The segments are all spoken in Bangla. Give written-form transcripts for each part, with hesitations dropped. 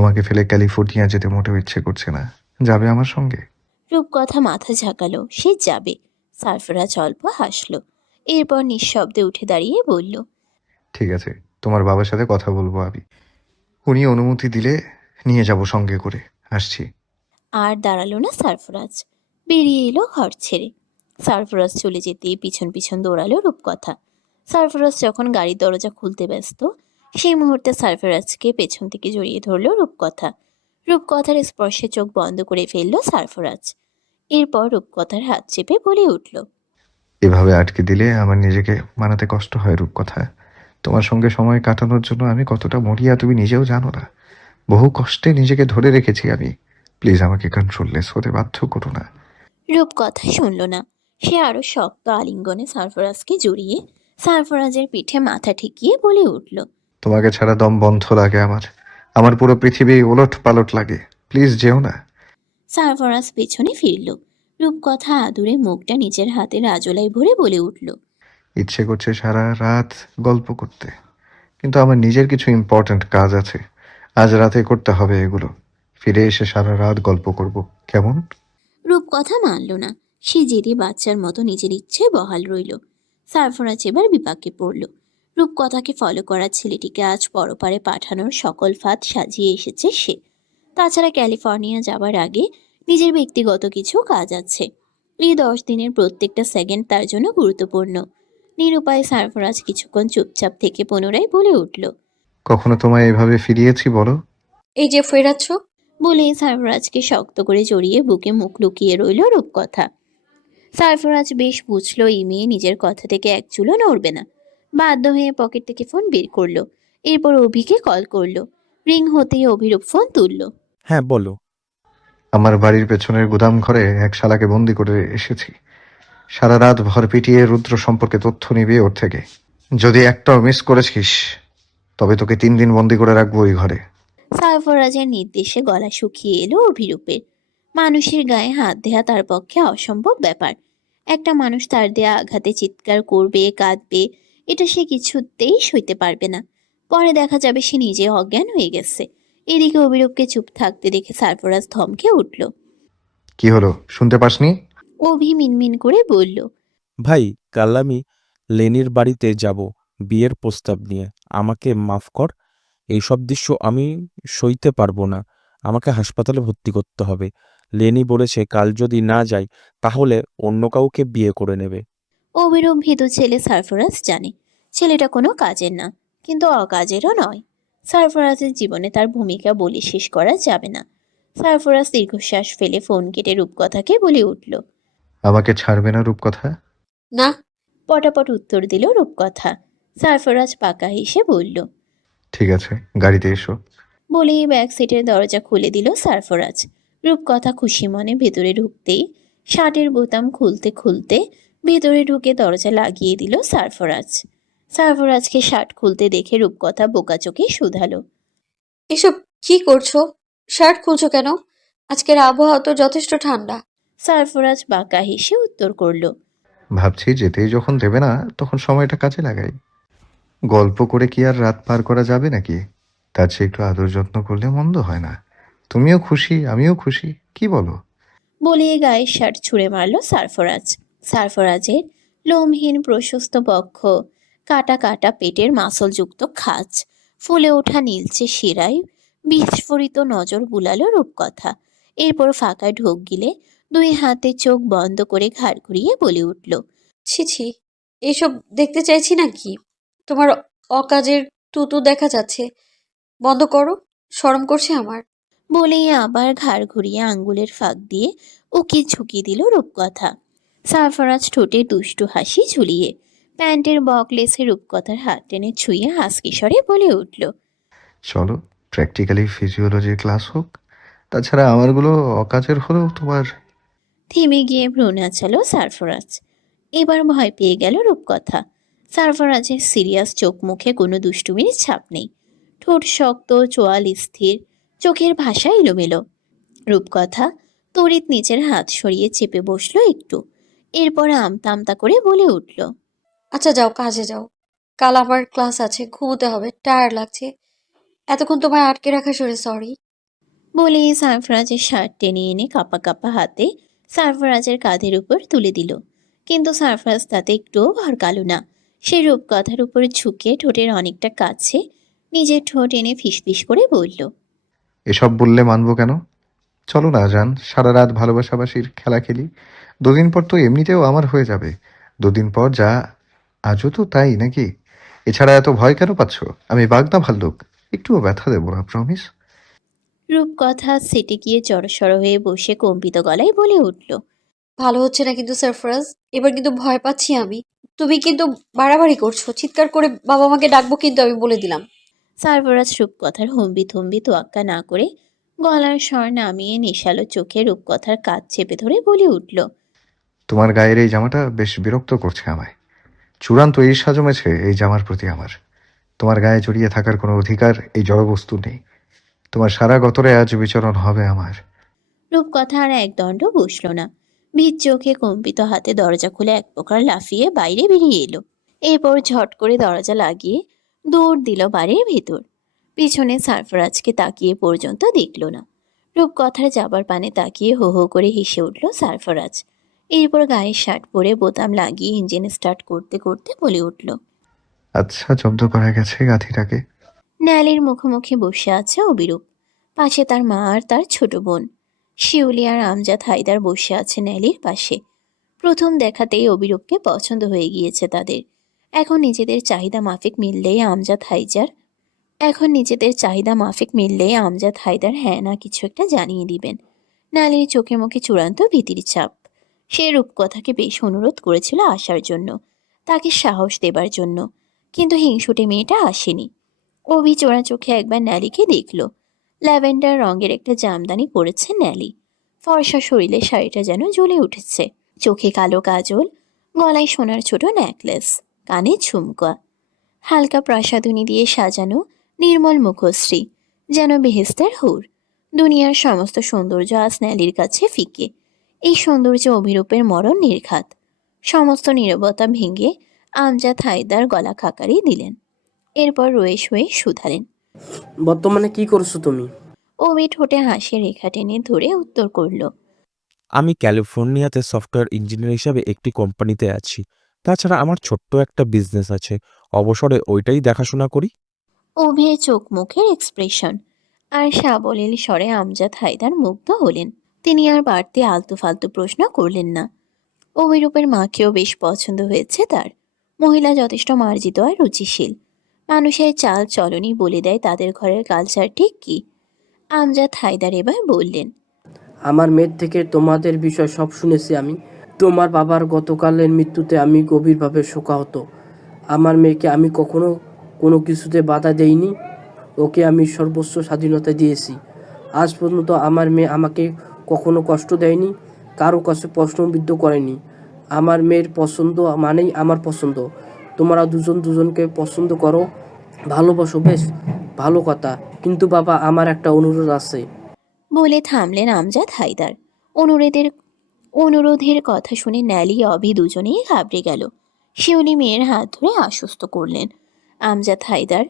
তোমাকে ফেলে ক্যালিফোর্নিয়া যেতে মোটেও ইচ্ছে করছে না। যাবে আমার সঙ্গে? রূপকথা মাথা ঝাঁকালো, সে যাবে। সারফরাজ অল্প হাসল, এরপর নিঃশব্দে উঠে দাঁড়িয়ে বলল, ঠিক আছে, তোমার বাবার সাথে কথা বলবো আমি। উনি অনুমতি দিলে নিয়ে যাব সঙ্গে করে। আসছি। আর দাঁড়ালো না সারফরাজ, বেরিয়ে এলো ঘর ছেড়ে। সারফরাজ চলে যেতেই পিছন পিছন দৌড়ালো রূপকথা। সারফরাজ যখন গাড়ির দরজা খুলতে ব্যস্ত, সেই মুহূর্তে সারফরাজকে পেছন থেকে জড়িয়ে ধরলো রূপকথা। রূপকথার স্পর্শে চোখ বন্ধ করে ফেলল সারফরাজ। এরপর রূপকথার হাত চেপে বলে উঠল, এভাবে আটকে দিলে আমার নিজেকে মানাতে কষ্ট হয় রূপকথা। তোমার সঙ্গে সময় কাটানোর জন্য আমি কতটা মরিয়া তুমি নিজেও জানো না। বহু কষ্টে নিজেকে ধরে রেখেছি আমি। প্লিজ আমাকে কন্ট্রোললেস হতে বাধ্য করো না। রূপকথা শুনল না। সে আরো শক্ত আলিঙ্গনে সারফরাজকে জড়িয়ে সারফরাজের পিঠে মাথা ঠেকিয়ে বলে উঠল, তোমাকে ছাড়া দম বন্ধ লাগে আমার। আমার পুরো পৃথিবী ওলট পালট লাগে। প্লিজ যেও না। সারফরাজ পেছনে ফিরল। রূপকথা আদুরে মুখটা নিজের হাতের আজলায় ভরে বলে উঠল, ইচ্ছে করছে সারা রাত গল্প করতে, কিন্তু আমার নিজের কিছু ইম্পর্ট্যান্ট কাজ আছে। আজ রাতে করতে হবে এগুলো। ফিরে এসে সারা রাত গল্প করব। কেমন? রূপকথা মানল না। সে জেদে বাচ্চার মতো নিজের ইচ্ছে বহাল রইল। সারফরাজ এবার বিপাকে পড়ল। রূপকথাকে ফলো করা ছেলেটিকে আজ পরপারে পাঠানোর সকল ফাঁদ সাজিয়ে এসেছে সে। তাছাড়া ক্যালিফোর্নিয়া যাবার আগে নিজের ব্যক্তিগত কিছু কাজ আছে। এই 10 দিনের প্রত্যেকটা সেকেন্ড তার জন্য গুরুত্বপূর্ণ। নিরুপায় সারফরাজ কিছুক্ষণ চুপচাপ থেকে পুনরায় বলে উঠল, কখনো তোমায় এভাবে ফিরিয়েছি বলো? এই যে ফেরাচ্ছ। বলে সারফরাজকে শক্ত করে জড়িয়ে বুকে মুখ লুকিয়ে রইল রূপকথা। সারফরাজ বেশ বুঝলো এই মেয়ে নিজের কথা থেকে এক চুলও নড়বে না। বাধ্য হয়ে পকেট থেকে ফোন বের করলো। এরপর অভিকে কল করলো। রিং হতেই অভিরূপ ফোন তুললো। হ্যাঁ, বলো। আমার বাড়ির পেছনের গুদাম ঘরে এক শালাকে বন্দি করে এসেছি। সারা রাত ভর পিটিয়ে রুদ্র সম্পর্কে তথ্য নিবি ওর থেকে। যদি একটাও মিস করেছিস তবে তোকে 3 দিন বন্দি করে রাখবো ওই ঘরে। সারফরাজের নির্দেশে গলা শুকিয়ে এলো অভিরূপের। মানুষের গায়ে হাত দেয়া তার পক্ষে অসম্ভব ব্যাপার। একটা মানুষ তার দেয়া আঘাতে চিৎকার করবে, কাঁদবে, এটা সে কিছুতেই সইতে পারবে না। পরে দেখা যাবে সে নিজে অজ্ঞান হয়ে গেছে। এদিকে অভিরূপকে চুপ থাকতে দেখে সারফরাজ ধমকে উঠল। কি হলো, শুনতে পাসনি? অভি মিনমিন করে বলল, ভাই, কাল আমি লেনির বাড়িতে যাব বিয়ের প্রস্তাব নিয়ে। আমাকে মাফ কর। এইসব দৃশ্য আমি সইতে পারবো না। আমাকে হাসপাতালে ভর্তি করতে হবে। লেনি বলেছে কাল যদি না যাই তাহলে অন্য কাউকে বিয়ে করে নেবে। অভিরূপ ভীতু ছেলে সারফরাজ জানে ছেলেটা কোনো কাজের না, কিন্তু অকাজেরও নয়। সারফরাজের জীবনে তার ভূমিকা বলে শেষ করা যাবে না। সারফরাজ দীর্ঘশ্বাস ফেলে ফোন কেটে রূপকথাকে বলে উঠল, আমাকে ছাড়বে না রূপকথা? না। পটাপট উত্তর দিল রূপকথা। সারফরাজ পাকা হেসে বলল, ঠিক আছে, গাড়িতে এসো। বলেই ব্যাক সিটের দরজা খুলে দিল সারফরাজ। রূপকথা খুশি মনে ভেতরে ঢুকতেই শার্টের বোতাম খুলতে খুলতে ভেতরে ঢুকে দরজা লাগিয়ে দিল সারফরাজ। সারফরাজকে শার্ট খুলতে দেখে রূপকথা বোকা চোখে শুধালো, এসব কি করছো? শার্ট খুলছো কেন? আজকের আবহাওয়া তো যথেষ্ট ঠান্ডা। সারফরাজ বাঁকা হেসে উত্তর করল, ভাবছি যেতেই যখন দেবে না তখন সময়টা কাজে লাগাই। গল্প করে কি আর রাত পার করা যাবে নাকি? তার চেয়ে একটু আদর যত্ন করলে মন্দ হয় না। তুমিও খুশি, আমিও খুশি। কি বলো? বলে গায়ের শার্ট ছুঁড়ে মারল সারফরাজ। সারফরাজের লোমহীন প্রশস্ত বক্ষ, কাটা কাটা পেটের মাসলযুক্ত খাঁজ, ফুলে ওঠা নীলচে শিরায় বিস্ফোরিত নজর বুলালো রূপকথা। এরপর ফাঁকায় ঢোক গিলে 2 হাতে চোখ বন্ধ করে ঘাড় ঘুরিয়ে বলে উঠল, ছি ছি, এইসব দেখতে চাইছি নাকি? তোমার অকাজের তুতু দেখা যাচ্ছে। বন্ধ করো, শরম করছে আমার। বলেই আবার ঘাড় ঘুরিয়ে আঙ্গুলের ফাঁক দিয়ে উকি ঝুঁকি দিল রূপকথা। সারফরাজ ঠোঁটে দুষ্টু হাসি ঝুলিয়ে প্যান্টের বকলেসে রূপকথার হাত টেনে ছুঁয়ে হাসকিশরে বলে উঠল, চলো, প্র্যাকটিক্যালি ফিজিওলজির ক্লাস হোক। তাছাড়া আমারগুলো অকাজের হলেও তোমার। থেমে গিয়ে ভ্রু নাচালো সারফরাজ। এবার ভয় পেয়ে গেল রূপকথা। সারফরাজের সিরিয়াস চোখ মুখে কোনো দুষ্টুমির ছাপ নেই। ঠোঁট শক্ত, চোয়াল স্থির, চোখের ভাষা এলোমেলো। রূপকথা তড়িৎ নিচের হাত সরিয়ে চেপে বসলো একটু। এরপর আমতা আমতা করে বলে উঠল, আচ্ছা যাও, কাজে যাও। কাল আমার ক্লাস আছে, ঘুমোতে হবে, টায়ার্ড লাগছে। এতক্ষণ তোমায় আটকে রাখা সরে সরি। বলেই সারফরাজের শার্ট টেনে এনে কাপা কাপা হাতে সারফরাজের কাঁধের উপর তুলে দিল। কিন্তু সারফরাজ তাতে একটুও ভরকালো না। সে রূপকথার উপর ঝুঁকে ঠোঁটের অনেকটা কাছে নিজের ঠোঁট এনে ফিসফিস করে বলল, এসব বললে মানবো কেন? চলো না জান, সারা রাত ভালোবাসাবাসির খেলা খেলি। দুদিন পর তো এমনিতেও আমার হয়ে যাবে। দুদিন পর যা আজও তো তাই নাকি? এছাড়া এত ভয় কেন পাচ্ছ? আমি বাঘ না ভাল্লুক? একটুও ব্যথা দেবো না, প্রমিস। রূপকথা সেটে গিয়ে জড়সড় হয়ে বসে কম্পিত গলায় বলে উঠল, ভালো হচ্ছে না কিন্তু সারফরাজ, এবার কিন্তু ভয় পাচ্ছি আমি। তুমি কিন্তু বাড়াবাড়ি করছো, চিৎকার করে বাবা মাকে ডাকবো কিন্তু, আমি বলে দিলাম। সারফরাজ রূপকথার হম্বি থম্বি তোয়াক্কা না করে গলার স্বর নামিয়ে নেশালো চোখে রূপকথার কাঁধ চেপে ধরে বলে উঠল, তোমার গায়ের এই জামাটা বেশ বিরক্ত করছে আমায়। চূড়ান্ত ঈর্ষা জমেছে এই জামার প্রতি আমার। তোমার গায়ে জড়িয়ে থাকার কোনো অধিকার এই জড়বস্তু নেই। তোমার সারা গতরে আজ বিচরণ হবে আমার। রূপকথা আর একদণ্ড বসল না। ভিজ চোখে কম্পিত হাতে দরজা খুলে এক প্রকার লাফিয়ে বাইরে বেরিয়ে এলো। এরপর ঝট করে দরজা লাগিয়ে দৌড় দিল বাড়ির ভেতর। পিছনে সারফরাজকে তাকিয়ে পর্যন্ত দেখল না। রূপকথার যাবার পানে তাকিয়ে হো হো করে হেসে উঠল সারফরাজ। এরপর গায়ের শার্ট পরে বোতাম লাগিয়ে ইঞ্জিন স্টার্ট করতে করতে বলে উঠল, আচ্ছা, জব্দ করা গেছে গাথিটাকে। ন্যালির মুখোমুখি বসে আছে অবিরূপ। পাশে তার মা আর তার ছোট বোন শিউলি আর আমজাদ হায়দার বসে আছে ন্যালির পাশে। প্রথম দেখাতেই অবিরূপকে পছন্দ হয়ে গিয়েছে তাদের। এখন নিজেদের চাহিদা মাফিক মিললেই আমজাদ হাইজার এখন নিজেদের চাহিদা মাফিক মিললেই আমজাদ হায়দার হ্যাঁ না কিছু একটা জানিয়ে দিবেন। নালির চোখে মুখে চূড়ান্ত ভীতির ছাপ। সে রূপকথাকে বেশ অনুরোধ করেছিল আসার জন্য, তাকে সাহস দেবার জন্য, কিন্তু হিংসুটে মেয়েটা আসেনি। অভি চোরা চোখে একবার ন্যালিকে দেখল। ল্যাভেন্ডার রঙের একটা জামদানি পরেছে ন্যালি। ফর্সা শরীরে শাড়িটা যেন জ্বলে উঠেছে। চোখে কালো কাজল, গলায় সোনার ছোট নেকলেস, কানে ঝুমকা, হালকা প্রসাধনী দিয়ে সাজানো নির্মল মুখশ্রী, যেন বেহেস্তের হুর। দুনিয়ার সমস্ত সৌন্দর্য আজ ন্যালির কাছে ফিকে। এই সৌন্দর্য অভিরূপের মরণ নির্ঘাত। সমস্ত নীরবতা ভেঙে আমজাদ হায়দার গলা খাকারি দিলেন। এরপর রয়েশ হয়ে শুধালেন। বর্তমানে কি করছো তুমি? অভি ঠোঁটে হাসি রেখা টেনে ধরে উত্তর করল, আমি ক্যালিফোর্নিয়াতে সফটওয়্যার ইঞ্জিনিয়ার হিসাবে একটি কোম্পানিতে আছি। তাছাড়া আমার ছোট্ট একটা বিজনেস আছে, অবসরে ওইটাই দেখাশোনা করি। অভির চোখ মুখের এক্সপ্রেশন আর সাবলীল স্বরে আমজাদ হায়দার মুগ্ধ হলেন। তিনি আর বাড়তি আলতু ফালতু প্রশ্ন করলেন না। অভিরূপের মাকেও বেশ পছন্দ হয়েছে তার। মহিলা যথেষ্ট মার্জিত আর রুচিশীল। মানুষের চাল চলনই বলে দেয় তাদের ঘরের কালচার ঠিক কি। আমজাদ হায়দার এবার বললেন, আমার মেয়ের থেকে তোমাদের বিষয় সব শুনেছি আমি। তোমার বাবার গতকালের মৃত্যুতে আমি গভীরভাবে শোকাহত। আমার মেয়েকে আমি কখনো কোনো কিছুতে বাধা দেইনি। ওকে আমি সর্বোচ্চ স্বাধীনতা দিয়েছি। আজ পর্যন্ত আমার মেয়ে আমাকে কখনো কষ্ট দেয়নি, কারো কাছে প্রশ্নবিদ্ধ করেনি। আমার মেয়ের পছন্দ মানেই আমার পছন্দ। তোমরা দুজন দুজনকে পছন্দ করো, ভালোবাসো, বেশ ভালো কথা, কিন্তু বাবা আমার একটা অনুরোধ আছে। বলে থামলেন আমজাদ হায়দার। অনুরোধের অনুরোধের কথা শুনে ন্যালি অভি দুজনেই ঘাবড়ে গেল। শিউলি মেয়ের হাত ধরে আশ্বস্ত করলেন। আমজাদ হায়দার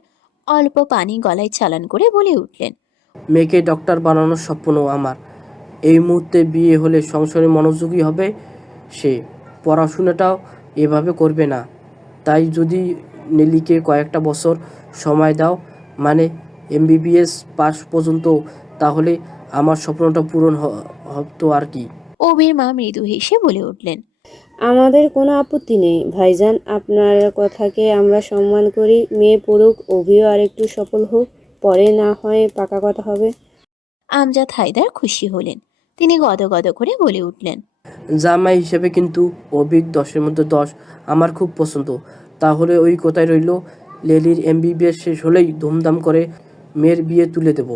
অল্প পানি গলায় চালান করে বলে উঠলেন, মেয়েকে ডক্টর বানানোর স্বপ্ন আমার। এই মুহূর্তে বিয়ে হলে সংসারে মনোযোগী হবে সে, পড়াশোনাটাও এভাবে করবে না। তাই যদি নেলিকে কয়েকটা বছর সময় দাও, মানে এমবিবিএস পাস পর্যন্ত, তাহলে আমার স্বপ্নটা পূরণ হতো আর কি। অভির মা মৃদু হেসে বলে উঠলেন, আমাদের কোনো আপত্তি নেই ভাইজান, আপনার কথাকে আমরা সম্মান করি। মেয়ে পড়ুক, অভিও আরেকটু সফল হোক, পরে না হয় পাকা কথা হবে। আমজাদ হায়দার খুশি হলেন। তিনি গদগদ করে বলে উঠলেন, জামাই হিসেবে কিন্তু অভিক 10-এর মধ্যে 10 আমার খুব পছন্দ। তাহলে ওই কথাই রইল, লেলির এমবিবিএস শেষ হলেই ধুমধাম করে মেয়ের বিয়ে তুলে দেব।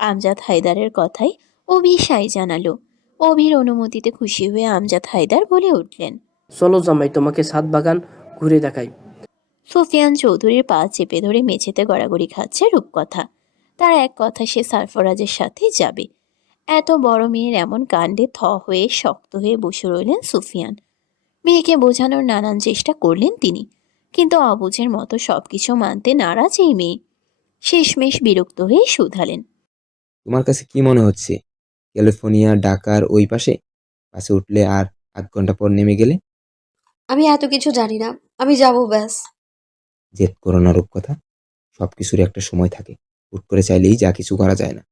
আমজাদ হায়দারের কথাই অভি সাই জানালো। অভির অনুমতিতে খুশি হয়ে আমজাদ হায়দার বলে উঠলেন, চলো জামাই, তোমাকে ছাদ বাগান ঘুরে দেখাই। সুফিয়ান চৌধুরীর পা চেপে ধরে মেঝেতে গড়াগড়ি খাচ্ছে রূপকথা। তার এক কথা, সে সারফরাজের সাথেই যাবে। এত বড় মেয়ের এমন কাণ্ডে হয়ে শক্ত হয়ে বসে রইলেন সুফিয়ান। মেয়েকে বোঝানোর নানান চেষ্টা করলেন তিনি, কিন্তু অবুঝের মতো সবকিছু মানতে নারাজ এই মেয়ে। শেষমেশ বিরক্ত হয়ে শুধালেন, তোমার কাছে কি মনে হচ্ছে? ক্যালিফোর্নিয়া, ঢাকার ওই পাশে? বাসে উঠলে আর ৮ ঘন্টা পর নেমে গেলে? আমি এত কিছু জানি না, আমি যাব ব্যাস। জেদ করো না রূপকথা। সবকিছুরই একটা সময় থাকে। হুট করে চাইলেই যা কিছু করা যায় না।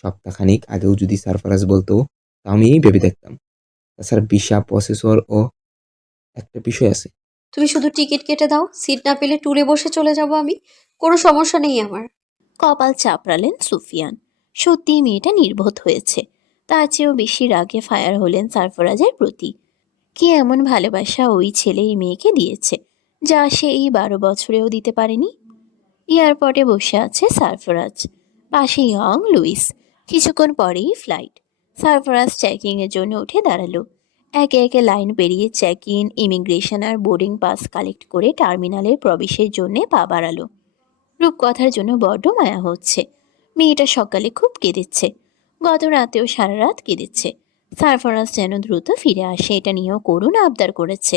সপ্তাহখানেক আগেও যদি সারফারাজ বলতো, তা আমি ভেবে দেখতাম। তাছাড়া ভিসা প্রসেসর ও একটা বিষয় আছে। তুমি শুধু টিকিট কেটে দাও, সিট না পেলে টুলে বসে চলে যাব আমি। কোনো সমস্যা নেই আমার। কপাল চাপড়ালেন সুফিয়ান। সত্যিই মেয়েটা নির্বোধ হয়েছে। তার চেয়েও বেশি রাগে ফায়ার হলেন সারফরাজের প্রতি। কি এমন ভালোবাসা ওই ছেলে এই মেয়েকে দিয়েছে, যা সে এই 12 বছরেও দিতে পারেনি? এয়ারপোর্টে বসে আছে সারফরাজ, পাশে ইয়ং লুইস। কিছুক্ষণ পরেই ফ্লাইট। সারফরাজ চেকিংয়ের জন্য উঠে দাঁড়ালো। একে একে লাইন পেরিয়ে চেক ইন, ইমিগ্রেশন আর বোর্ডিং পাস কালেক্ট করে টার্মিনালের প্রবেশের জন্য পা বাড়ালো। রূপকথার জন্য বড্ড মায়া হচ্ছে। মেয়েটা সকালে খুব কেঁদেছে, গত রাতেও সারা রাত কেঁদেছে। সারফরাজ যেন দ্রুত ফিরে আসে এটা নিয়েও করুণ আবদার করেছে,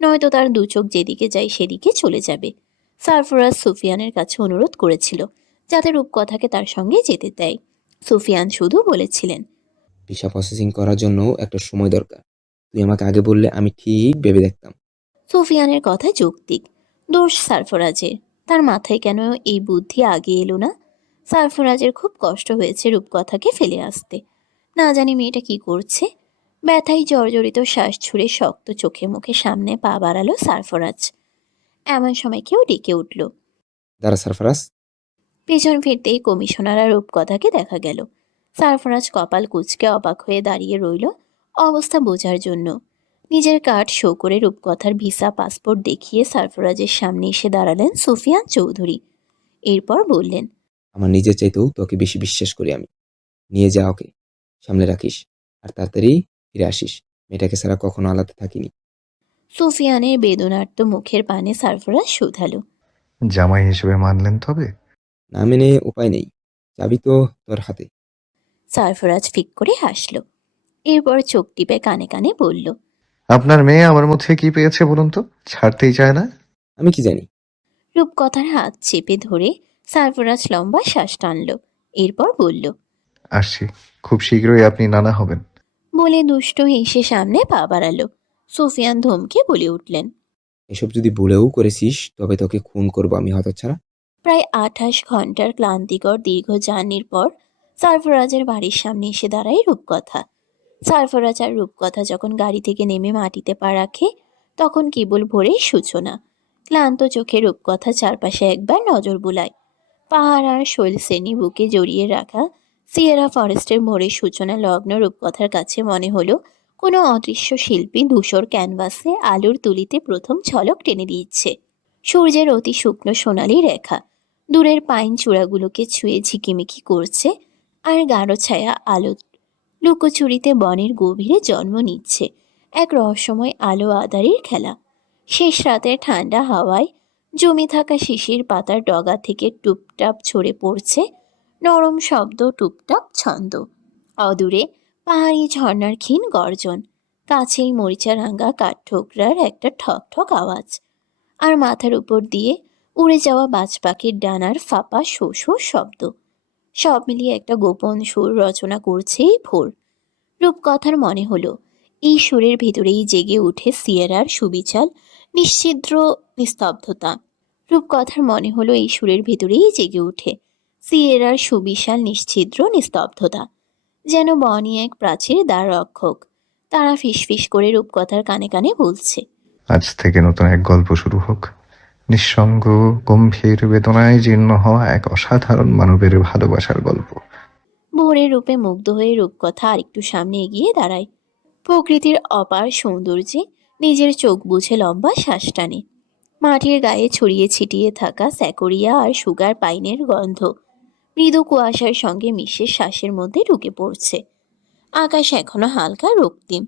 নয়তো তার দু চোখ যেদিকে যায় সেদিকে চলে যাবে। সারফরাজ সুফিয়ানের কাছে অনুরোধ করেছিল যাতে রূপকথাকে তার সঙ্গে যেতে দেয়। সুফিয়ান শুধু বলেছিলেন, ভিসা প্রসেসিং করার জন্যও একটা সময় দরকার। তুই আমাকে আগে বললে আমি ঠিক ভেবে দেখতাম। সুফিয়ানের কথা যৌক্তিক। দোষ সারফরাজের। তার মাথায় কেন এই বুদ্ধি আগে এলো না? সারফরাজের খুব কষ্ট হয়েছে রূপকথাকে ফেলে আসতে। না জানি মেয়েটা কি করছে। ব্যথায় জর্জরিত শ্বাস ছুড়ে শক্ত চোখে মুখে সামনে পা বাড়ালো সারফরাজ। এমন সময় কেউ ডেকে উঠল। দাঁড়া সারফারাজ। পেছন ফিরতেই কমিশনার আর রূপকথাকে দেখা গেল। সারফরাজ কপাল কুঁচকে অবাক হয়ে দাঁড়িয়ে রইল অবস্থা বোঝার জন্য। নিজের কার্ড শো করে রূপকথার ভিসা পাসপোর্ট দেখিয়ে সারফরাজের সামনে এসে দাঁড়ালেন সুফিয়ান চৌধুরী। এরপর বললেন, আমার নিজের চাইতেও তোকে বেশি বিশ্বাস করি আমি। নিয়ে যা ওকে, সামলে রাখিস, আর তাড়াতাড়ি ফিরে আসিস। মেয়েটাকে ছাড়া কখনো আলাদা থাকিনি। সুফিয়ানের বেদনার্ত মুখের পানে সারফরাজ শুধালো, জামাই হিসেবে মানলেন তবে? না মেনে উপায় নেই। চাবি তো তোর হাতে। সারফরাজ ফিক করে হাসল। এরপর চোখ টিপে কানে কানে বলল, আপনার মেয়ে আমার মধ্যে কি পেয়েছে বলুন তো, ছাড়তেই চায় না। আমি কি জানি? রূপকথার হাত চেপে ধরে সারফরাজ লম্বা শ্বাস টানল। এরপর বলল, আসছি, খুব শীঘ্রই আপনি নানা হবেন। বলে দুষ্ট হেসে সামনে পা বাড়ালো। সুফিয়ান ধমকে বলে উঠলেন, এসব যদি ভুলেও করেছিস তবে তোকে খুন করবো আমি, হতচ্ছাড়া। প্রায় 28 ঘন্টার ক্লান্তিকর দীর্ঘ জার্নির পর সারফরাজের বাড়ির সামনে এসে দাঁড়ায় রূপকথা। সারফরাজ আর রূপকথা যখন গাড়ি থেকে নেমে মাটিতে পা রাখে, তখন কেবল ভোরের সূচনা। ক্লান্ত চোখে রূপকথা চারপাশে একবার নজর বুলায়। পাহাড় আর শৈলশ্রেণী বুকে জড়িয়ে রাখা সিয়েরা ফরেস্টের ভোরের সূচনা লগ্ন রূপকথার কাছে মনে হলো কোনো অদৃশ্য শিল্পী ধূসর ক্যানভাসে আলোর তুলিতে প্রথম ঝলক টেনে দিচ্ছে। সূর্যের অতি শুকনো সোনালি রেখা দূরের পাইন চূড়াগুলোকে ছুঁয়ে ঝিকিমিকি করছে, আর গাঢ় ছায়া আলো লুকোচুরিতে বনের গভীরে জন্ম নিচ্ছে এক রহস্যময় আলো আঁধারির খেলা। শেষ রাতের ঠান্ডা হাওয়ায় জমে থাকা শিশির পাতার ডগা থেকে টুপটাপ ঝরে পড়ছে নরম শব্দ, টুপটাপ ছন্দ। অদূরে পাহাড়ি ঝর্ণার ক্ষীণ গর্জন, কাছেই মরিচারাঙ্গা কাঠঠোকরার একটা ঠক ঠক আওয়াজ, আর মাথার উপর দিয়ে উড়ে যাওয়া বাজ পাখির ডানার ফাঁপা শো শো শব্দ। সব মিলিয়ে একটা গোপন সুর রচনা করছে এই ভোর। রূপকথার মনে হলো এই সুরের ভেতরেই জেগে উঠে সিয়েরার সুবিচার নিশ্ছিদ্র নিস্তব্ধতা। রূপকথার মনে হলো এই সুরের ভেতরেই জেগে উঠে সিয়েরার সুবিশাল নিশ্ছিদ্র নিস্তব্ধতা, যেন বনই এক প্রাচীর দ্বার রক্ষক। তারা ফিসফিস করে রূপকথার কানে কানে বলছে, আজ থেকে নতুন এক গল্প শুরু হোক। নিঃসঙ্গ, গম্ভীর, বেদনায় জীর্ণ হওয়া এক অসাধারণ মানবের ভালোবাসার গল্প। ভোরের রূপে মুগ্ধ হয়ে রূপকথা আরেকটু সামনে এগিয়ে দাঁড়ায়। প্রকৃতির অপার সৌন্দর্যে নিজের চোখ বুঝে লম্বা শ্বাস টানে। মাটির গায়ে ছড়িয়ে ছিটিয়ে থাকা স্যাকোরিয়া আর সুগার পাইনের গন্ধ মৃদু কুয়াশার সঙ্গে মিশে শ্বাসের মধ্যে ঢুকে পড়ছে। আকাশ এখনো হালকা রক্তিম,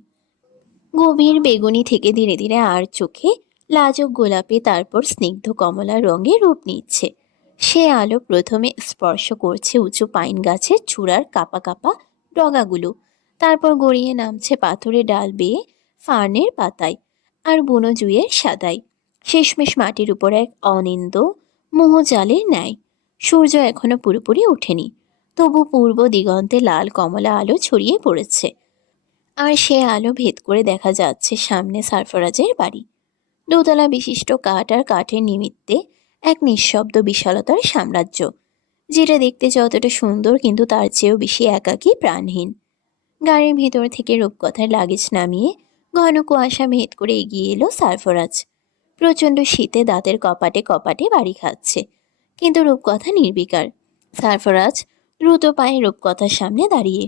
গভীর বেগুনি থেকে ধীরে ধীরে আর চোখে লাজক গোলাপি, তারপর স্নিগ্ধ কমলা রঙে রূপ নিচ্ছে। সে আলো প্রথমে স্পর্শ করছে উঁচু পাইন গাছের চূড়ার কাপা কাপা ডগাগুলো, তারপর গড়িয়ে নামছে পাথরের ডাল বেয়ে ফার্নের পাতায় আর বুনো জুঁয়ের সাদায়, শেষমেশ মাটির উপর এক অনিন্দ মোহজালের ন্যায়। সূর্য এখনো পুরোপুরি ওঠেনি, তবু পূর্ব দিগন্তে লাল কমলা আলো ছড়িয়ে পড়েছে, আর সে আলো ভেদ করে দেখা যাচ্ছে সামনে সারফরাজের বাড়ি। দোতলা বিশিষ্ট কাঠ আর কাঠের নিমিত্তে এক নিঃশব্দ বিশালতার সাম্রাজ্য, যেটা দেখতে যতটা সুন্দর কিন্তু তার চেয়েও বেশি একাকী প্রাণহীন। গাড়ির ভেতর থেকে রূপকথার লাগেজ নামিয়ে ঘন কুয়াশা ভেদ করে এগিয়ে এলো সারফরাজ। প্রচণ্ড শীতে দাঁতের কপাটে কপাটে বাড়ি খাচ্ছে, কিন্তু রূপকথা নির্বিকার। সারফরাজ দ্রুত পায়ে রূপকথার সামনে দাঁড়িয়ে,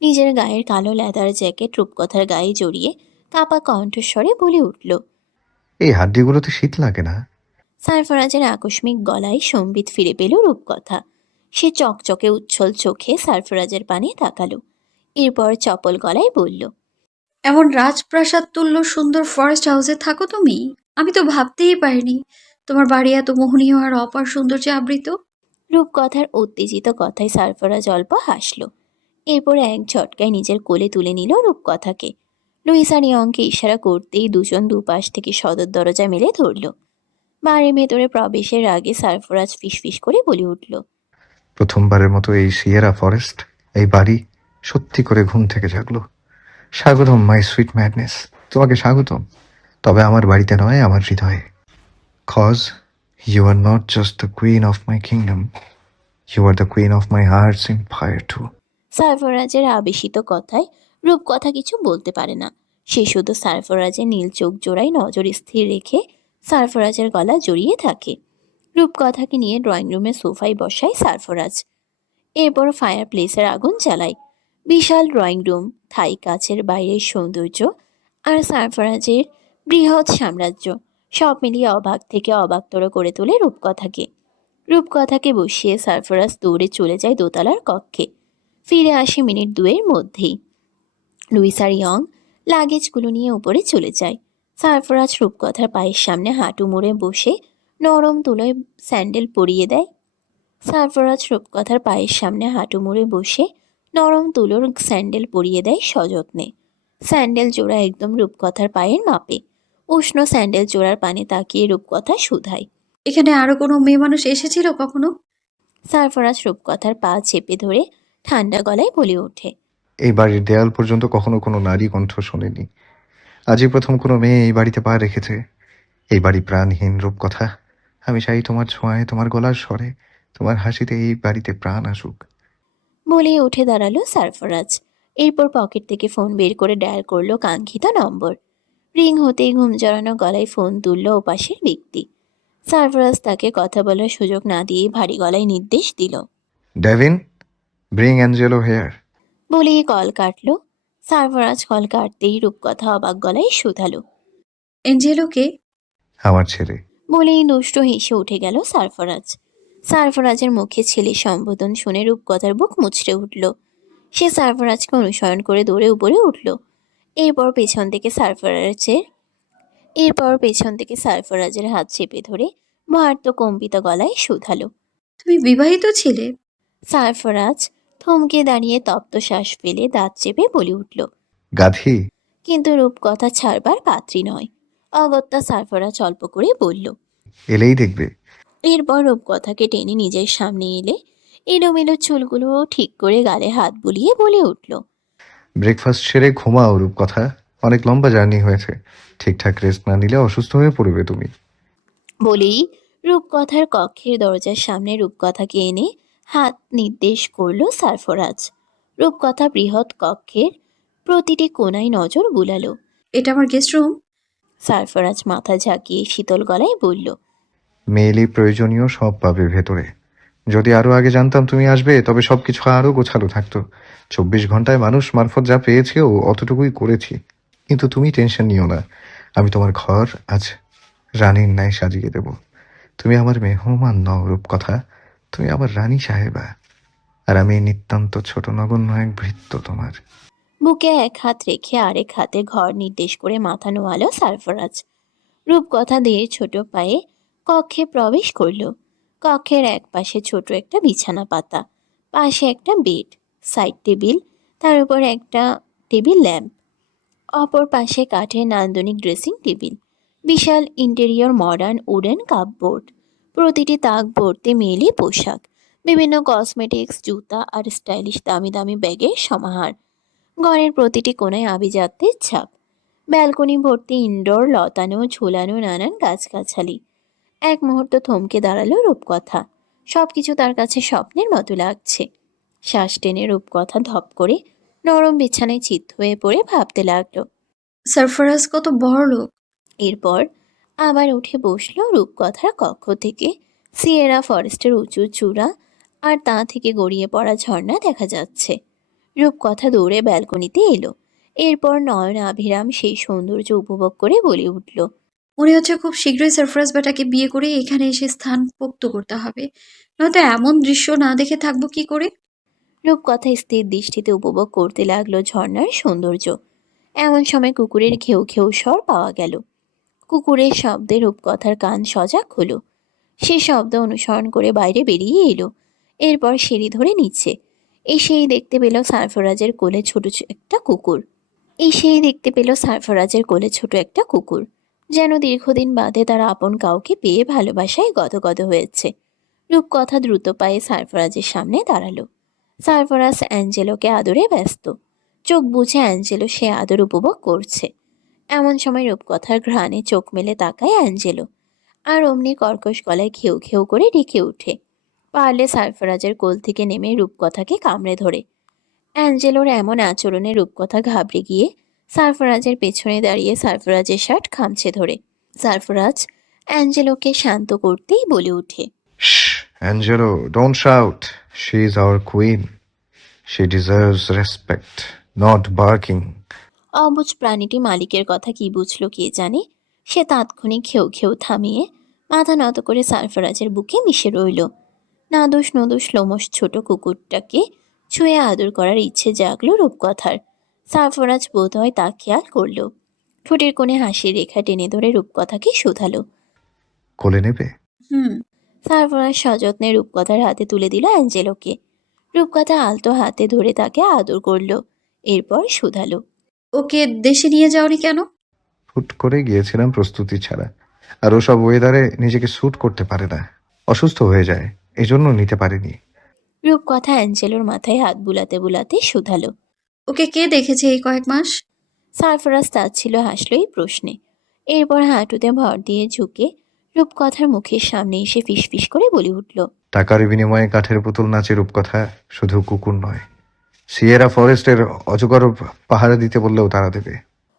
নিজের গায়ের কালো লেদার জ্যাকেট রূপকথার গায়ে জড়িয়ে কাপা কণ্ঠস্বরে বলে উঠল। এই হাড্ডিগুলোতে শীত লাগে না? সারফরাজের আকস্মিক গলায় সম্বিত ফিরে পেল রূপকথা। সে চকচকে উচ্ছল চোখে সারফরাজের পানে তাকালো, এরপর চপল গলায় বলল, এমন রাজপ্রাসাদ তুল্য সুন্দর ফরেস্ট হাউসে থাকো তুমি? আমি তো ভাবতেই পারিনি তোমার বাড়ি এত মোহনীয় আর অপার সৌন্দর্যে আবৃত। রূপকথার উত্তেজিত কথায় সারফরাজ অল্প হাসল। এরপর এক ঝটকায় নিজের কোলে তুলে নিল রূপকথাকে। লুইস আর ইয়ংকে ইশারা করতেই দুজন দুপাশ থেকে সদর দরজা মেলে ধরল। বাড়ির ভেতরে প্রবেশের আগে সারফরাজ ফিসফিস করে বলে উঠল, প্রথমবারের মতো এই সিয়েরা ফরেস্ট, এই বাড়ি সত্যি করে ঘুম থেকে জাগলো। স্বাগতম মাই সুইট ম্যাডনেস, তোমাকে স্বাগতম। তবে আমার বাড়িতে নয়, আমার হৃদয়ে। Cause you are not just the queen of my kingdom, you are the queen of my heart's empire too. সারফরাজের আবেশিত কথায় রূপকথা কিছু বলতে পারে না। সে শুধু সারফরাজের নীল চোখ জোড়ায় নজর স্থির রেখে সারফরাজের গলা জড়িয়ে থাকে। রূপকথাকে নিয়ে ড্রয়িং রুমের সোফায় বসায় সারফরাজ। এরপর ফায়ার প্লেসের আগুন জ্বালায়। বিশাল ড্রয়িং রুম, থাই কাচের বাইরের সৌন্দর্য আর সারফরাজের বৃহৎ সাম্রাজ্য সব মিলিয়ে অবাক থেকে অবাকতর করে তোলে রূপকথাকে। রূপকথাকে বসিয়ে সারফরাজ দৌড়ে চলে যায় দোতলার কক্ষে। ফিরে আসে মিনিট দুয়ের মধ্যেই। লুইস আর ইয়ং লাগেজগুলো নিয়ে উপরে চলে যায়। সারফরাজ রূপকথার পায়ের সামনে হাঁটু মুড়ে বসে নরম তুলোয় স্যান্ডেল পরিয়ে দেয়। সারফরাজ রূপকথার পায়ের সামনে হাঁটু মুড়ে বসে নরম তুলোর স্যান্ডেল পরিয়ে দেয় সযত্নে। স্যান্ডেল জোড়া একদম রূপকথার পায়ের মাপে। উষ্ণ স্যান্ডেল জোড়ার পানে তাকিয়ে রূপকথা শুধায়, এখানে আরো কোনো মেয়ে মানুষ এসেছিল কখনো? সারফরাজ রূপকথার পা চেপে ধরে ঠান্ডা গলায় বলে ওঠে, এই বাড়ির দেয়াল পর্যন্ত কখনো কোনো নারী কণ্ঠ শোনেনি। আজই প্রথম কোনো মেয়ে এই বাড়িতে পা রেখেছে। এই বাড়ি প্রাণহীন রূপকথা। আমি চাই তোমার ছোঁয়ায়, তোমার গলার স্বরে, তোমার হাসিতে এই বাড়িতে প্রাণ আসুক। বলে উঠে দাঁড়ালো সারফরাজ। এরপর পকেট থেকে ফোন বের করে ডায়াল করলো কাঙ্ক্ষিত নম্বর। রিং হতেই ঘুম জড়ানো গলায় ফোন তুলল ওপাশের ব্যক্তি। সারফরাজ তাকে কথা বলার সুযোগ না দিয়ে ভারী গলায় নির্দেশ দিল। Devin, bring Angelo here. বলেই কল কাটলো। সারফরাজ কল কাটতেই রূপকথা অবাক গলায় শুধালো, এঞ্জেলোকে? আমার ছেলে। বলেই দুষ্ট হেসে উঠে গেল সারফরাজ। সারফরাজের মুখে ছেলে সম্বোধন শুনে রূপকথার বুক মুচড়ে উঠল। সে সারফরাজকে অনুসরণ করে দৌড়ে উপরে উঠল। এরপর পেছন থেকে সারফরাজের হাত চেপে ধরে মার্ত কম্পিত গলায় শুধালো। তুমি বিবাহিত ছিলে? সারফরাজ থমকে দাঁড়িয়ে তপ্ত শ্বাস ফেলে দাঁত চেপে বলে উঠল, গাধি। কিন্তু রূপকথা ছাড়বার পাত্রী নয়। অগত্যা সারফরাজ অল্প করে বলল। এলেই দেখবে। এরপর রূপকথাকে টেনে নিজের সামনে এলে এলোমেলো চুলগুলো ঠিক করে গালে হাত বুলিয়ে বলে উঠল, ব্রেকফাস্ট সেরে ঘুমাও রূপকথা, অনেক লম্বা জার্নি হয়েছে। ঠিকঠাক রেস্ট না নিলে অসুস্থ হয়ে পড়বে তুমি। বলেই রূপকথার কক্ষের দরজার সামনে রূপকথাকে এনে হাত নির্দেশ করল সারফরাজ। রূপকথা বৃহৎ কক্ষের প্রতিটি কোণায় নজর বুলালো। এটা আমার গেস্ট রুম। সারফরাজ মাথা ঝাঁকিয়ে শীতল গলায় বলল, মেয়েলি প্রয়োজনীয় সব পাবে ভেতরে। যদি আরো আগে জানতাম তুমি আসবে, তবে সবকিছু আরো গোছালো থাকতো। 24 ঘন্টায় মানুষ মারফত যা পেয়েছেও অতটুকুই করেছি। কিন্তু তুমি টেনশন নিও না, আমি তোমার ঘর আজ রানীর ন্যায় সাজিয়ে দেব। তুমি আমার মেহমান নও রূপকথা, তুমি আমার রানী সাহেবা। আর আমি নিতান্ত ছোট নগণ্য এক ভৃত্য তোমার। বুকে এক হাত রেখে আরেক হাতে ঘর নির্দেশ করে মাথা নোয়ালো সারফরাজ। রূপকথা দিয়ে ছোট পায়ে কক্ষে প্রবেশ করল। কক্ষের এক পাশে ছোট একটা বিছানা পাতা, পাশে একটা বেড, সাইড টেবিল, তার উপর একটা টেবিল ল্যাম্প, অপর পাশে কাঠের নান্দনিক ড্রেসিং টেবিল, বিশাল ইন্টেরিয়র মডার্ন উডেন কাপবোর্ড, প্রতিটি তাক ভর্তি মেয়েলি পোশাক। বিভিন্ন কসমেটিক্স, জুতা আর স্টাইলিশ দামি দামি ব্যাগের সমাহার। ঘরের প্রতিটি কোণায় আভিজাত্যের ছাপ। ব্যালকনি ভর্তি ইনডোর লতানো ঝুলানো নানান গাছগাছালি। এক মুহূর্ত থমকে দাঁড়ালো রূপকথা। সবকিছু তার কাছে স্বপ্নের মতো লাগছে। শ্বাস টেনে রূপকথা ধপ করে নরম বিছানায় চিত হয়ে পড়ে ভাবতে লাগলো। সারফরাজ কত বড় লোক। এরপর আবার উঠে বসলো রূপকথার কক্ষ থেকে। সিয়েরা ফরেস্টের উঁচু চূড়া আর তা থেকে গড়িয়ে পড়া ঝর্ণা দেখা যাচ্ছে। রূপকথা দৌড়ে ব্যালকনিতে এলো। এরপর নয়ন আভিরাম সেই সৌন্দর্য উপভোগ করে বলে উঠল। মনে হচ্ছে খুব শীঘ্রই সারফরাজ বেটাকে বিয়ে করে এখানে এসে স্থান পোক্ত করতে হবে, নয়তো এমন দৃশ্য না দেখে থাকবো কি করে। রূপকথা স্থির দৃষ্টিতে উপভোগ করতে লাগলো ঝর্ণার সৌন্দর্য। এমন সময় কুকুরের ঘেউ ঘেউ স্বর পাওয়া গেল। কুকুরের শব্দে রূপকথার কান সজাগ হলো। সে শব্দ অনুসরণ করে বাইরে বেরিয়ে এলো। এরপর সিঁড়ি ধরে নিচ্ছে এসেই দেখতে পেল সারফরাজের কোলে ছোট একটা কুকুর। যেন দীর্ঘদিন বাদে তার আপন কাউকে পেয়ে ভালোবাসায় গদগদ হয়েছে। রূপকথা দ্রুত পায়ে সারফরাজের সামনে দাঁড়ালো। সারফরাজ অ্যাঞ্জেলোকে আদরে ব্যস্ত। চোখ বুজে অ্যাঞ্জেলো সে আদর উপভোগ করছে। এমন সময় রূপকথার ঘ্রাণে চোখ মেলে তাকায় অ্যাঞ্জেলো। আর অমনি কর্কশ গলায় ঘেউ ঘেউ করে ডেকে ওঠে। পারলে সারফরাজের কোল থেকে নেমে রূপকথাকে কামড়ে ধরে। অ্যাঞ্জেলোর এমন আচরণে রূপকথা ঘাবড়ে গিয়ে সারফরাজের পেছনে দাঁড়িয়ে সারফরাজের শার্ট খামছে ধরে। সারফরাজ অ্যাঞ্জেলোকে শান্ত করতেই বলে ওঠে। Shh, Angelo, don't shout. She is our queen. She deserves respect, not barking. অবুঝ প্রাণীটি মালিকের কথা কি বুঝলো কে জানে। সে তাৎক্ষণিক ঘেউ ঘেউ থামিয়ে মাথা নত করে সারফরাজের বুকে মিশে রইল। নাদোষ নদোষ লোমশ ছোট কুকুরটাকে ছুঁয়ে আদর করার ইচ্ছে জাগলো রূপকথার। সারফরাজ বোধ হয় তা খেয়াল করলো। ঠোঁটের কোণে হাসির রেখা টেনে ধরে রূপকথাকে শুধালো। কোলে নেবে? হুম। সারফরাজ সযত্নে রূপকথার হাতে তুলে দিল অ্যাঞ্জেলোকে। রূপকথা আলতো হাতে ধরে তাকে আদর করলো। এরপর শুধালো। ওকে দেশে নিয়ে যাওনি কেন? হুট করে গিয়েছিলাম প্রস্তুতি ছাড়া। আর ওসব ওয়েদারে নিজেকে স্যুট করতে পারে না, অসুস্থ হয়ে যায়, এজন্য নিতে পারিনি। রূপকথা অ্যাঞ্জেলোর মাথায় হাত বুলাতে বুলাতে শুধালো। ওকে কে দেখেছে এই কয়েক মাস? সারফরাজ তাচ্ছিল হাসল এই প্রশ্নে। এরপর হাঁটুতে ভর দিয়ে ঝুঁকে রূপকথার মুখের সামনে এসে ফিসফিস করে বলে উঠল। টাকার বিনিময়ে কাঠের পুতুল নাচে রূপকথা, শুধু কুকুর নয়, সিয়েরা ফরেস্টের অজগর পাহারা দিতে বললেও তারা দেবে।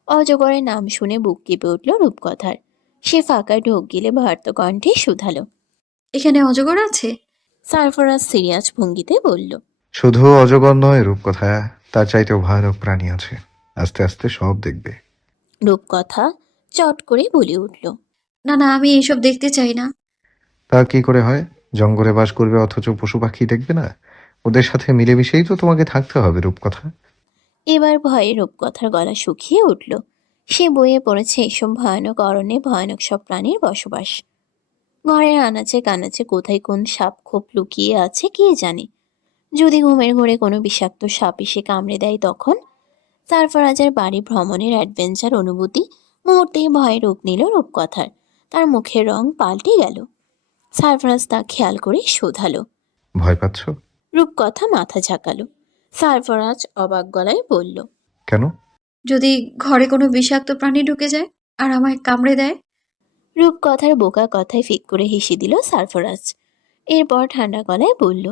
অজগরের নাম শুনে বুক কেঁপে উঠল রূপকথার। সে ফাঁকায় ঢোক গিলে ভার্ত কণ্ঠে শুধালো। এখানে অজগর আছে? সারফরাজ সিরিয়াস ভঙ্গিতে বলল। শুধু অজগর নয় রূপকথা, তার চাইতেও ভয়ানক প্রাণী আছে, আস্তে আস্তে সব দেখবে। রূপকথা চট করে বলে উঠল। না না, আমি এসব দেখতে চাই না। তা কি করে হয়? জঙ্গলে বাস করবে অথচ পশু পাখি দেখবে না? ওদের সাথে মিলেমিশেই তো তোমাকে থাকতে হবে রূপকথা। এবার ভয়ে রূপকথার গলা শুকিয়ে উঠল। সে বইয়ে পড়েছে এসব ভয়ানক অরণ্যে ভয়ানক সব প্রাণীর বসবাস। ঘরের আনাচে কানাচে কোথায় কোন সাপ খোপ লুকিয়ে আছে কে জানে। যদি ঘুমের ঘোরে কোনো বিষাক্ত সাপ এসে কামড়ে দেয় তখন? সারফরাজের বাড়ি ভ্রমণের অ্যাডভেঞ্চার অনুভূতি মুহূর্তেই ভয়ে রূপ নিল রূপকথার। তার মুখের রং পাল্টে গেল। সারফরাজ তা খেয়াল করে শোধালো। ভয় পাচ্ছ? রূপকথা মাথা ঝাঁকালো। সারফরাজ অবাক গলায় বলল। কেন? যদি ঘরে কোনো বিষাক্ত প্রাণী ঢুকে যায় আর আমায় কামড়ে দেয়? রূপকথার বোকা কথায় ফিক করে হেসে দিল সারফরাজ। এরপর ঠান্ডা গলায় বলল।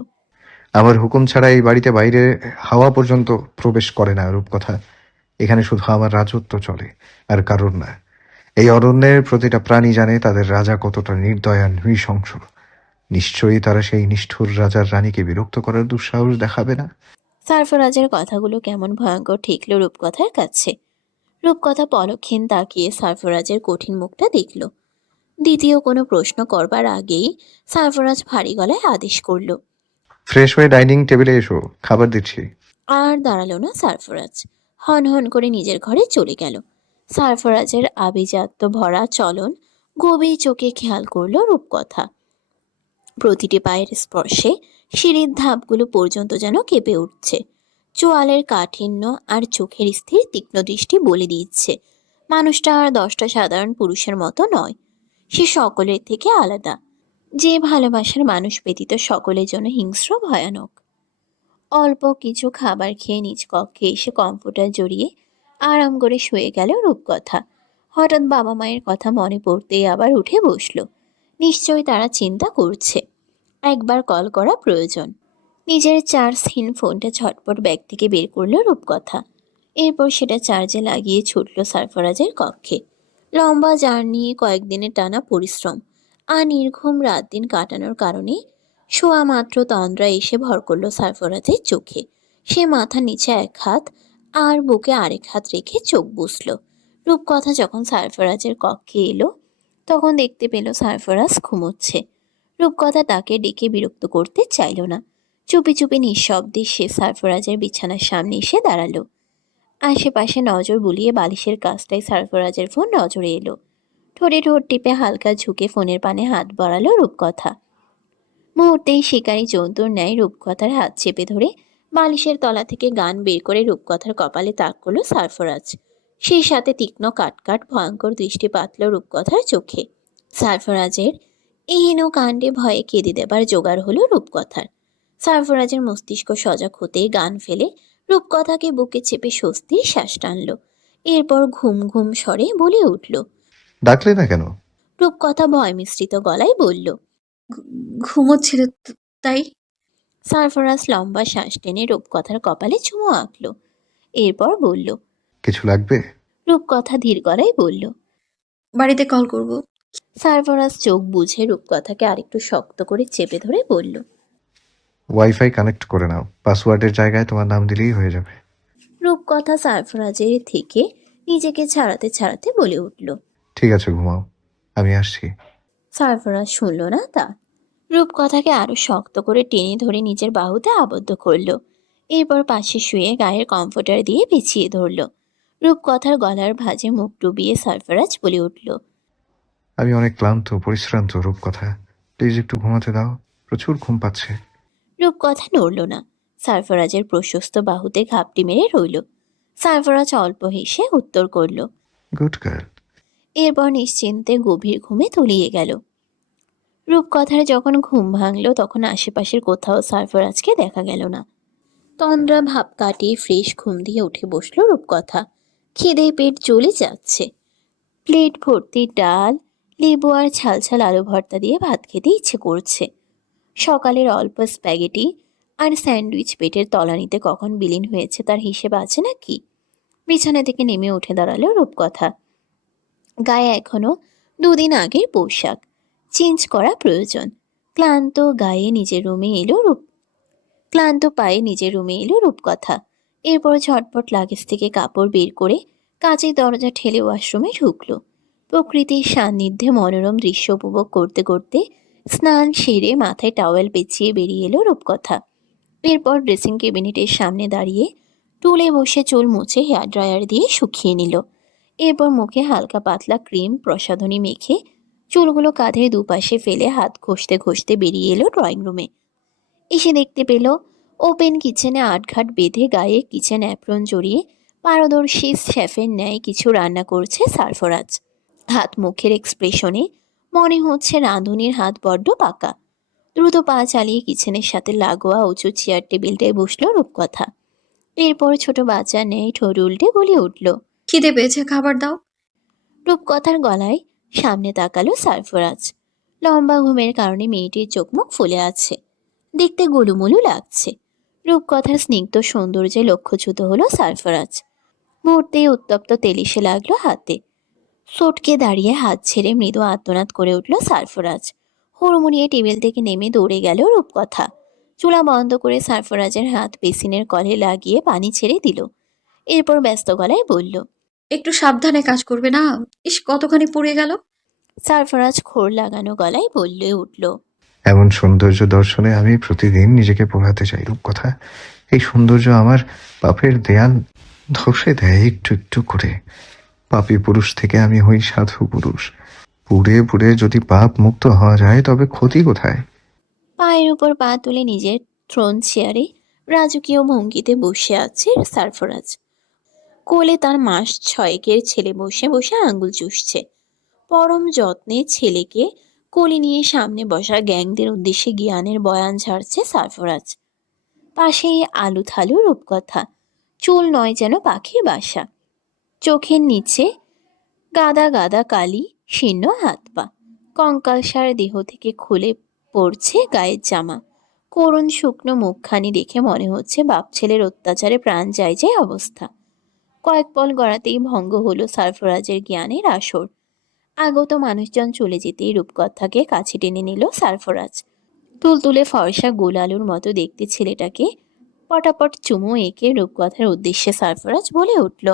আমার হুকুম ছাড়া এই বাড়িতে বাইরে হাওয়া পর্যন্ত প্রবেশ করে না রূপকথা। এখানে শুধু আমার রাজত্ব চলে, আর কারণ না। এই অরণ্যের প্রতিটা প্রাণী জানে তাদের রাজা কতটা নির্দয় আর নৃশংস। নিশ্চয়ই তারা সেই নিষ্ঠুর রাজার রানীকে বিরক্ত করার দুঃসাহস দেখাবে না। সারফরাজের কথাগুলো কেমন ভয়ঙ্কর ঠেকল রূপকথার কাছে। রূপকথা পলক্ষীন তাকিয়ে সারফরাজের কঠিন মুখটা দেখল। দ্বিতীয় কোনো প্রশ্ন করবার আগেই সারফরাজ ভারী গলায় আদেশ করল। ফ্রেশ হয়ে ডাইনিং টেবিলে এসো, খাবার দিচ্ছি। আর দাঁড়ালো না সারফরাজ। হন হন করে নিজের ঘরে চলে গেল। সারফরাজের আভিজাত্য ভরা চলন গভীর চোখে খেয়াল করলো রূপকথা। প্রতিটি পায়ের স্পর্শে সিঁড়ির ধাপগুলো পর্যন্ত যেন কেঁপে উঠছে। চোয়ালের কাঠিন্য আর চোখের স্থির তীক্ষ্ণ দৃষ্টি বলে দিচ্ছে মানুষটা আর 10টা সাধারণ পুরুষের মতো নয়। সে সকলের থেকে আলাদা। যে ভালোবাসার মানুষ ব্যতীত সকলের জন্য হিংস্র ভয়ানক। অল্প কিছু খাবার খেয়ে নিজ কক্ষে এসে কম্পিউটার জড়িয়ে আরাম করে শুয়ে গেল রূপকথা। হঠাৎ বাবা মায়ের কথা মনে পড়তেই আবার উঠে বসলো। নিশ্চয়ই তারা চিন্তা করছে। একবার কল করা প্রয়োজন। নিজের চার্জহীন ফোনটা ঝটপট ব্যাগ থেকে বের করলো রূপকথা। এরপর সেটা চার্জে লাগিয়ে ছুটল সারফরাজের কক্ষে। লম্বা জার্নি, কয়েকদিনের টানা পরিশ্রম আর নির্ঘুম রাত দিন কাটানোর কারণে শোয়া মাত্র তন্দ্রা এসে ভর করলো সারফরাজের চোখে। সে মাথার নিচে এক হাত আর বুকে আরেক হাত রেখে চোখ বুজল। রূপকথা যখন সারফরাজের কক্ষে এলো তখন দেখতে পেল সারফরাজ ঘুমোচ্ছে। রূপকথা তাকে ডেকে বিরক্ত করতে চাইল না। চুপি চুপি নিঃশব্দে সে সারফরাজের বিছানার সামনে এসে দাঁড়ালো। আশেপাশে নজর বুলিয়ে বালিশের কাছটায় সারফরাজের ফোন নজরে এলো। ঠোঁটে ঠোঁট টিপে হালকা ঝুঁকে ফোনের পানে হাত বাড়ালো রূপকথা। মুহূর্তেই শিকারী জন্তুর ন্যায় রূপকথার হাত চেপে ধরে বালিশের তলা থেকে গান বের করে রূপকথার কপালে তাক করলো সারফরাজ। সেই সাথে তীক্ষ্ণ কাটকাট ভয়ঙ্কর দৃষ্টি পাতল রূপকথার চোখে। সারফরাজের এহেন কাণ্ডে ভয়ে কেঁদে দেবার জোগাড় হলো রূপকথার। সারফরাজের মস্তিষ্ক সজাগ হতেই গান ফেলে রূপকথাকে বুকে চেপে স্বস্তির শ্বাস টানল। এরপর ঘুম ঘুম স্বরে বলে উঠল। ডাকলে না কেন? রূপকথা ভয় মিশ্রিত গলায় বলল। ঘুমোচ্ছিল তাই। সারফরাজ লম্বা শ্বাস টেনে রূপকথার কপালে চুমু আঁকল। এরপর বলল। কিছু লাগবে? রূপকথা ধীর গলায় বলল। বাড়িতে কল করব। সারফরাজ চোখ বুঝে রূপকথাকে আরেকটু শক্ত করে চেপে ধরে বলল। ওয়াইফাই কানেক্ট করে নাও, পাসওয়ার্ডের জায়গায় তোমার নাম দিলেই হয়ে যাবে। রূপকথা সারফরাজের থেকে নিজেকে ছাড়াতে ছাড়াতে বলে উঠল। ঠিক আছে, ঘুমাও, আমি আসছি। সারফরাজ শুনল না তা। রূপকথাকে আরো শক্ত করে টেনে ধরে নিজের বাহুতে আবদ্ধ করল। এরপর পাশে শুয়ে গায়ের কমফোর্টার দিয়ে পেঁচিয়ে ধরল। রূপকথার গলার ভাঁজে মুখ ডুবিয়ে সারফরাজ বলে উঠল। আমি অনেক ক্লান্ত, পরিশ্রান্ত রূপকথা, প্লিজ একটু ঘুমাতে দাও, প্রচুর ঘুম পাচ্ছে। রূপকথা নড়ল না। সারফরাজের প্রশস্ত বাহুতে ঘাপটি মেরে রইল। সারফরাজ অল্প হেসে উত্তর করল। Good girl. এরপর নিশ্চিন্তে গভীর ঘুমে তলিয়ে গেল। রূপকথার যখন ঘুম ভাঙল তখন আশেপাশের কোথাও সারফরাজকে দেখা গেল না। তন্দ্রা ভাব কাটিয়ে ফ্রেশ ঘুম দিয়ে উঠে বসলো রূপকথা। খিদে পেট জ্বলে যাচ্ছে। প্লেট ভর্তি ডাল, লেবু আর ঝাল ঝাল আলু ভর্তা দিয়ে ভাত খেতে ইচ্ছে করছে। সকালের অল্প স্প্যাগেটি আর স্যান্ডউইচ পেটের তলানিতে কখন বিলীন হয়েছে তার হিসেব আছে নাকি? বিছানা থেকে নেমে উঠে দাঁড়ালো রূপকথা। গায়ে এখনো দুদিন আগের পোশাক চেঞ্জ করা প্রয়োজন। ক্লান্ত গায়ে নিজের রুমে এলো ক্লান্ত পায়ে নিজের রুমে এলো রূপকথা। এরপর ঝটপট লাগেজ থেকে কাপড় বের করে কাঁচের দরজা ঠেলে ওয়াশরুমে ঢুকলো। প্রকৃতির সান্নিধ্যে মনোরম দৃশ্য উপভোগ করতে করতে স্নান সেরে মাথায় টাওয়েল পেঁচিয়ে বেরিয়ে এলো রূপকথা। এরপর ড্রেসিং ক্যাবিনেটের সামনে দাঁড়িয়ে টুলে বসে চুল মুছে হেয়ার ড্রায়ার দিয়ে শুকিয়ে নিল। এরপর মুখে হালকা পাতলা ক্রিম প্রসাধনী মেখে চুলগুলো কাঁধের দুপাশে ফেলে হাত ঘষতে ঘষতে বেরিয়ে এলো ড্রয়িং রুমে। এসে দেখতে পেল ওপেন কিচেনে আটঘাট বেঁধে গায়ে কিচেন অ্যাপ্রন জড়িয়ে পারদর্শী শেফের ন্যায় কিছু রান্না করছে সারফরাজ। হাত মুখের এক্সপ্রেশনে মনে হচ্ছে রাঁধুনির হাত বড্ড পাকা। দ্রুত পা চালিয়ে কিচেনের সাথে লাগোয়া উঁচু চেয়ার টেবিলটায় বসলো রূপকথা। এরপর ছোট বাচ্চা ন্যায় ঠোঁট উল্টে বলে উঠল। খিদে পেয়েছে, খাবার দাও। রূপকথার গলায় সামনে তাকালো সারফরাজ। লম্বা ঘুমের কারণে মেয়েটির চোখ মুখ ফুলে আছে, দেখতে গোলুমোলু লাগছে। রূপকথার স্নিগ্ধ সৌন্দর্যে লক্ষ্যচ্যুত হলো সারফরাজ। মুহূর্তেই উত্তপ্ত তেল এসে লাগলো হাতে। সটকে দাঁড়িয়ে হাত ছেড়ে মৃদু আর্তনাদ করে উঠল সারফরাজ। হুড়মুড়িয়ে টেবিল থেকে নেমে দৌড়ে গেল রূপকথা। চুলা বন্ধ করে সারফরাজের হাত বেসিনের কলে লাগিয়ে পানি ছেড়ে দিল। এরপর ব্যস্ত গলায় বলল। একটু সাবধানে কাজ করবে না? ইস, কতখানি পুড়ে গেল। সারফরাজ খোর লাগানো গলায় বললে উঠল। এমন সৌন্দর্য দর্শনে আমি প্রতিদিন নিজেকে পোড়াতে চাই রূপকথা। এই সৌন্দর্য আমার পাপের দেয়াল ধসে দেয় একটু একটু করে। পাপী পুরুষ থেকে আমি হই সাধু পুরুষ। পুড়ে পুড়ে যদি পাপ মুক্ত হওয়া যায় তবে ক্ষতি কোথায়? পায়ের উপর পা তুলে নিজের থ্রোন চেয়ারে রাজকীয় ভঙ্গিতে বসে আছে সারফরাজ। কোলে তার মাস 6 ছেলে বসে বসে আঙ্গুল চুষছে। পরম যত্নে ছেলেকে কোলে নিয়ে সামনে বসা গ্যাংদের উদ্দেশ্যে জ্ঞানের বয়ান ঝাড়ছে সারফরাজ। পাশেই আলু থালু রূপকথা, চুল নয় যেন পাখির বাসা, চোখের নিচে গাদা গাদা কালি, শীর্ণ হাত পা, কঙ্কালসার দেহ থেকে খুলে পড়ছে গায়ের জামা। করুণ শুকনো মুখখানি দেখে মনে হচ্ছে বাপ ছেলের অত্যাচারে প্রাণ যায় যায় অবস্থা। কয়েক পল গড়াতেই ভঙ্গ হলো সারফরাজের জ্ঞানের আসর। আগত মানুষজন চলে যেতেই রূপকথাকে কাছে টেনে নিল সারফরাজ। তুলতুলে ফর্সা গোল আলুর মতো দেখতে ছেলেটাকে পটাপট চুমু এঁকে রূপকথার উদ্দেশ্যে সারফরাজ বলে উঠল,